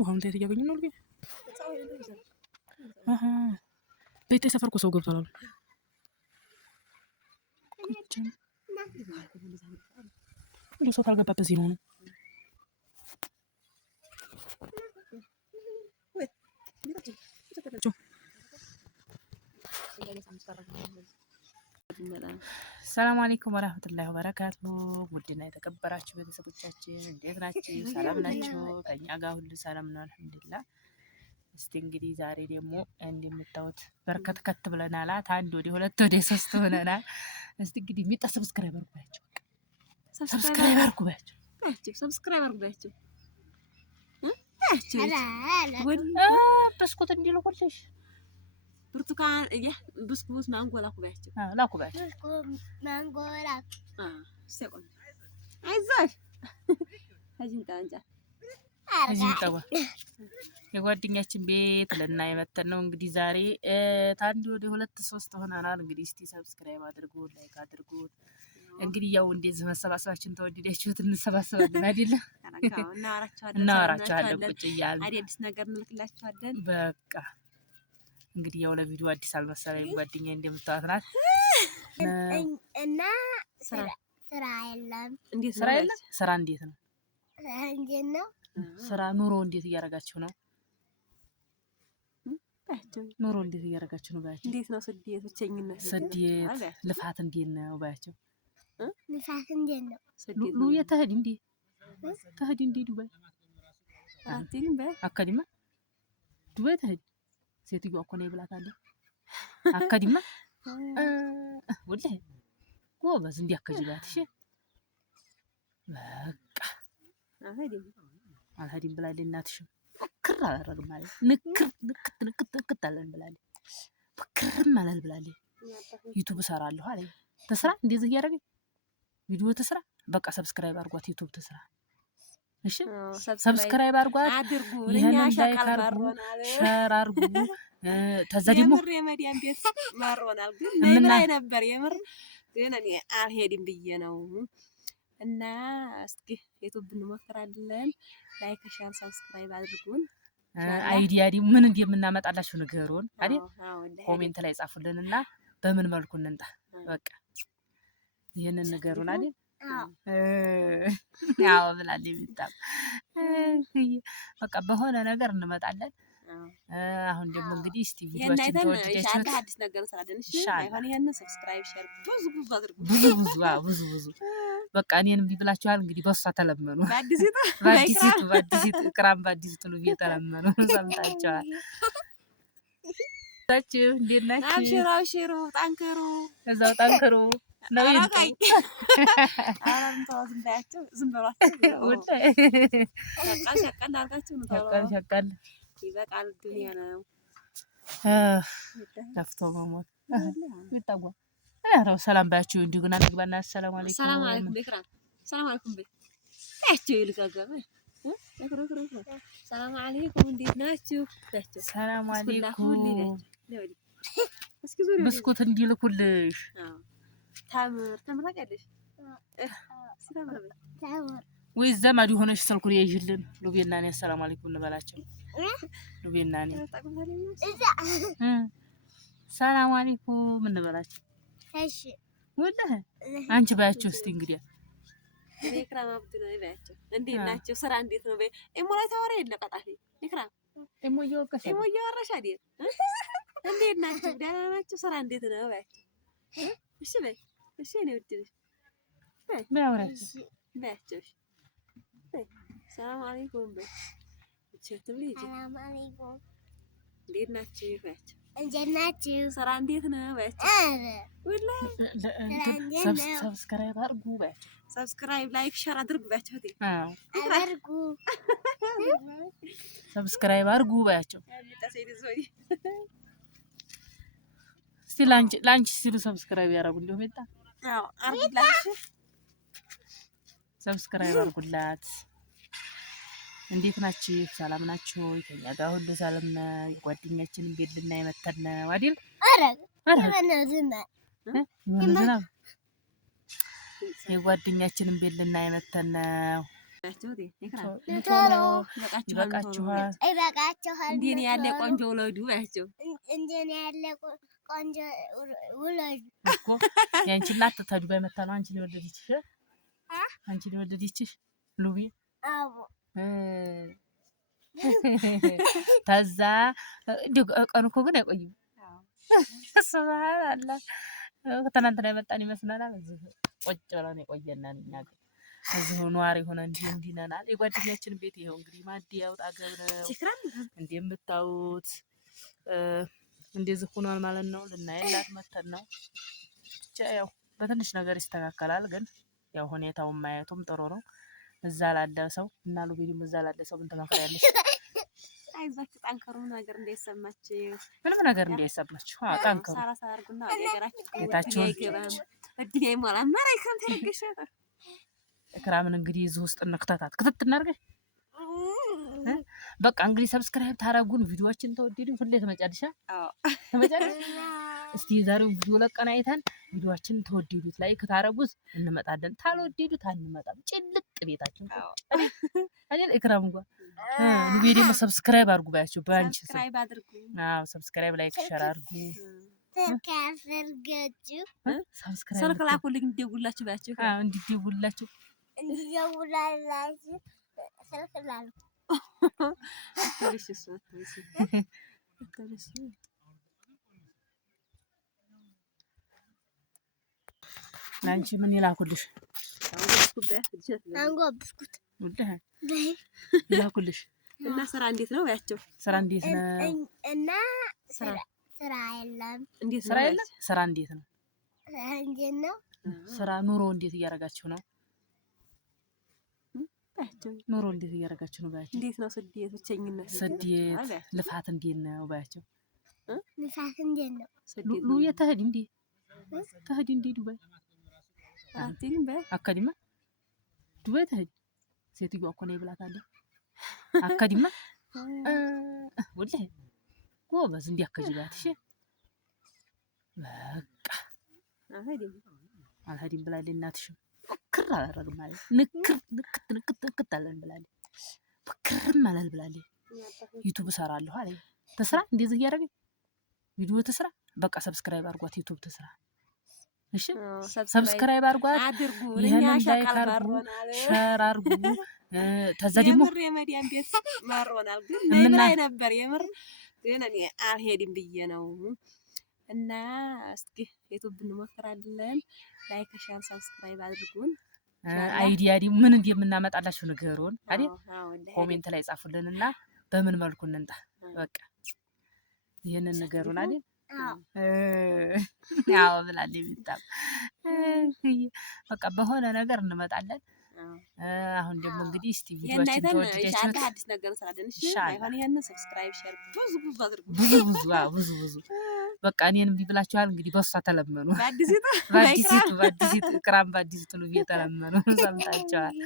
ውሃውን ታየት እያገኙ ነው ልጅ ቤት ሰፈር እኮ ሰው ገብቷል። ሁሉ ሰው ካልገባበት እዚህ ነው ነው ሰላም አለይኩም ወራህመቱላሂ ወበረካቱ። ውድና የተከበራችሁ ቤተሰቦቻችን እንዴት ናችሁ? ሰላም ናችሁ? ከኛ ጋር ሁሉ ሰላም ነው አልሐምዱሊላህ። እስቲ እንግዲህ ዛሬ ደግሞ እንደምታዩት በርከት ብለናል። አንድ ወደ ሁለት ወደ ሶስት ሆነናል። እስቲ እንግዲህ ሚጣ ሰብስክራይብ አድርጉባችሁ፣ ሰብስክራይብ አድርጉባችሁ፣ ሰብስክራይብ አድርጉባችሁ። ብስኩት እንዲልኩልሽ ብርቱካን ብስኩት ማንጎ ላኩባችሁ፣ ላኩባችሁ ማንጎ ላኩ። አይዞሽ አጅንጣንጫ አጅንጣዋ የጓደኛችን ቤት ልና የመተን ነው እንግዲህ ዛሬ ታንዲ ወደ ሁለት ሶስት ሆነናል። እንግዲህ እስቲ ሰብስክራይብ አድርጉ፣ ላይክ አድርጉ። እንግዲህ ያው እንደዚህ መሰባሰባችን ተወደዳችሁት እንሰባሰባለን አይደለ? እናወራችኋለን ቁጭ እያልን አዲስ ነገር እንልክላችኋለን። በቃ እንግዲህ ያው ለቪዲዮ አዲስ አልመሰለኝ ጓደኛዬ እንደምታዋት ናት እና ስራ የለም። እንዴት ስራ የለም? ስራ እንዴት ነው? እንዴት ነው ስራ ኑሮ እንዴት እያደረጋችሁ ነው? ኑሮ እንዴት እያደረጋችሁ ነው ባያቸው? እንዴት ነው ስደት፣ ብቸኝነት፣ ስደት ልፋት እንዴት ነው ባያቸው? ልፋት እንዴት ነው? ሉዬ ተሄድ እንዴ ተሄድ እንዴ ዱባይ አትይም በይ አካዲማ ዱባይ ተሄድ ሴትዮዋ እኮ ነው ይብላታለሁ አካዲማ ወላሂ ጎበዝ እንዲያከጅባት። እሺ በቃ አልሄድም ብላለች። እናትሽም ክር አላደረግም ማለት ንክት አለን ብላለች። ክርም አላል ብላለች። ዩቱብ እሰራለሁ አለኝ። ተስራ እንደዚህ እያደረገኝ ቪዲዮ ተስራ በቃ ሰብስክራይብ አድርጓት፣ ዩቱብ ተስራ። እሺ ሰብስክራይብ አድርጓት፣ ይሄንን ላይክ አድርጉ፣ ሼር አድርጉ። ተዛ ደግሞ የመዲያን ቤት ማሮናል ግን ምን ላይ ነበር የምር ግን እኔ አልሄድም ብዬ ነው። እና እስኪ ዩቱብ እንሞክራለን። ላይክ ሼር ሰብስክራይብ አድርጉን። አይዲያ ዲ ምን እንደምናመጣላችሁ ንገሩን አይደል? ኮሜንት ላይ ጻፉልንና በምን መልኩ እንንጣ በቃ ይሄንን ንገሩን አይደል? ያው ብላለች በጣም በቃ በሆነ ነገር እንመጣለን። አሁን ደግሞ እንግዲህ እስቲ ቪዲዮአችን ተወደዳችሁት አዲስ ነገር እንሰራለን። እሺ አይሆን ይሄን ሰብስክራይብ ሼር ብዙ አድርጉ። ብዙ በቃ እኔንም ቢብላችኋል እንግዲህ በሷ ተለመኑ። በአዲሲቱ ክራም በአዲሲቱ ሉቢ ተለመኑ። ሰምታችኋል። ታችሁ እንዴት ናችሁ? አብሽሩ ጠንክሩ፣ እዛው ጠንክሩ ነው ይልቀኝ። አራም ተዋዝ እንዳያችሁ ዝም ብሏችሁ ወጣ ሸቀል አድርጋችሁ ነው ተዋው ሸቀል ይበቃል። ዱንያ ነው ተፍቶ መሞት ይጣጓ። አረ ሰላም ባያችሁ እንዲሁ ግን አንግባና ሰላም አለይኩም ሰላም አለይኩም በክራም ሰላም አለይኩም በያችሁ ይልጋጋም ሰላም አለይኩም እንዴት ናችሁ? ሰላም አለይኩም ብስኩት እንዲልኩልሽ ተምር ታውቂያለሽ? ወይ ዘመድ ሆነሽ ስልኩን ይይዥልን ሉቤና እኔ ሰላም አለይኩም እንበላቸው። ሉቤና እኔ ሰላም አለይኩም እንበላቸው። እሺ ወላሂ አንቺ ባያችሁ እስቲ እንግዲህ ኢክራም አብዱ ነው ባያችሁ። እንዴት ናችሁ? ስራ እንዴት ነው? እሞላይ ታወራ የለ ቀጣፊ ኢክራም እየወራሽ አይደል? እንዴት ናችሁ? ደህና ናችሁ? ስራ እንዴት ነው ባያችሁ? እሺ በይ እሺ ነው ወድልሽ ባያወራችሁ ባያችሁ ሰላም አለይኩም በይ ሰላም አለይኩም እንዴት ናችሁ ባያችሁ? እንዴት ናችሁ? ስራ እንዴት ነው ባያችሁ? ወላሂ ሰብስክራይብ አድርጉ ባያችሁ። ሰብስክራይብ ላይክ ሼር አድርጉ ባያችሁ። አድርጉ ሰብስክራይብ አድርጉ ባያችሁ። እስቲ ላንቺ ሲሉ ሰብስክራይብ ያደርጉ እንደው መጣ። አዎ አርጉላት፣ ሰብስክራይብ አድርጉላት። እንዴት ናችሁ? ሰላም ናችሁ? ከኛ ጋር ሁሉ ሰላም ነው። የጓደኛችንን ቤት ልናይ መተን ነው አይደል? የጓደኛችንን ቤት ልናይ መተን ነው። ቶሎ ይበቃችኋል። እንደኔ ያለ ቆንጆ ውለዱ ያቸው እንደኔ ያለ ቆንጆ ውለዱ እኮ ያንቺ እናት ተዱባይ መታ ነው አንቺን የወለደችሽ አንቺን የወለደችሽ ሉቢ አዎ ታዛ ቀኑ እኮ ግን አይቆይም። ሱብሃንአላህ ትናንትና የመጣን ይመስለናል። እዚህ ቁጭ ብለን የቆየናል እኛ ግን እዚሁ ነዋሪ ሆነ እንዲህ ነናል። የጓደኛችን ቤት ይኸው እንግዲህ ማዲያው አጠገብ ነው እንደምታዩት እንደዚህ ሆኗል ማለት ነው። ልናየላት መተን ነው። ብቻ ያው በትንሽ ነገር ይስተካከላል። ግን ያው ሁኔታውን ማየቱም ጥሩ ነው። እዛ ላለ ሰው እና ሉቢም እዛ ላለ ሰው ምን ትመክሪያለሽ? አይዟችሁ ጠንከሩ፣ ነገር እንዳይሰማችሁ፣ ምንም ነገር እንዳይሰማችሁ። ጠንከሩ። ሳራሳርጉና ወደራችሁ ቤታችሁን እድሜ ይሞላ ማራይከም ተረግሽ ኢክራምን እንግዲህ እዚህ ውስጥ እንክተታት ክትት እናድርገሽ። በቃ እንግዲህ ሰብስክራይብ ታረጉን፣ ቪዲዮአችን ተወደዱ፣ ሁሌ ተመጫድሻ። አዎ ተመጫድሽ። እስቲ ዛሬው ቪዲዮ ለቀን አይተን ቪዲዮአችን ተወደዱት ላይክ ታረጉት እንመጣለን። ታልወደዱት አንመጣም። ጭልጥ ቤታችን። አዎ አይደል ኢክራም ጋር እንግዲህ ደግሞ ሰብስክራይብ አድርጉ ባያችሁ ባንቺ ሰብስክራይብ አድርጉ። አዎ ሰብስክራይብ ላይክ ሼር አድርጉ። ሰብስክራይብ ስልክ ላኩልኝ እንዲደውላችሁ ባያችሁ። አዎ እንዲደውላችሁ ስልክ ላኩ። ላንቺ ምን ይላኩልሽ? አንጎ ብስኩት ወደህ ይላኩልሽ። እና ስራ እንዴት ነው ያቸው? ስራ እንዴት ነው? እና ስራ የለም። እንዴት ስራ የለም? ስራ እንዴት ነው? እንዴት ነው? ስራ ኑሮ እንዴት እያረጋችሁ ነው? ኑሮ እንዴት እያረጋችሁ ነው ባያቸው? እንዴት ነው ስደት፣ ብቸኝነት፣ ስደት ልፋት እንዴት ነው ባያቸው? ልፋት እንዴት ነው? ሉ የተህዲ እንዴ ተህዲ እንዴ ዱባይ አትይም በ አካዲማ ዱባይ ተህዲ ሴትዮዋ እኮ ነው ይብላታለህ። አካዲማ ወላሂ ጎበዝ እንዲያከጅባት። እሺ በቃ አልሄድም ብላለች እናትሽ። ክር አላደረግም ማለት ንክት አለን ብላለች። ክርም አላል ብላለች። ዩቲዩብ እሰራለሁ አለኝ። ተስራ እንደዚህ እያደረገኝ ቪዲዮ ተስራ። በቃ ሰብስክራይብ አድርጓት ዩቲዩብ ተስራ። እሺ ሰብስክራይብ አድርጓት፣ ይሄንን ላይክ አድርጉ፣ ሼር አድርጉ። ተዛ ደግሞ የመዲያን ቤት ማሮናል ግን ምን ላይ ነበር የምር ግን እኔ አልሄድም ብዬ ነው። እና እስኪ ዩቲዩብ እንሞክራለን። ላይክ ሼር ሰብስክራይብ አድርጉን። አይዲያ ዲ ምን እንደምናመጣላችሁ ንገሩን አይደል? ኮሜንት ላይ ጻፉልንና በምን መልኩ እንንጣ። በቃ ይሄንን ንገሩን አይደል? ያው ብላለች ቢጣም በቃ በሆነ ነገር እንመጣለን። አሁን ደግሞ እንግዲህ እስቲ ቪዲዮአችን ተወደዳችሁት አዲስ ነገር እንሰራለን። እሺ አይሆን ይሄን ሰብስክራይብ ሼር ብዙ አድርጉ። ብዙ በቃ እኔንም ቢብላችኋል እንግዲህ በሷ ተለመኑ። በአዲሲቱ ኢክራም በአዲሲቱ ሉቢ ተለመኑ። ሰምታችኋል።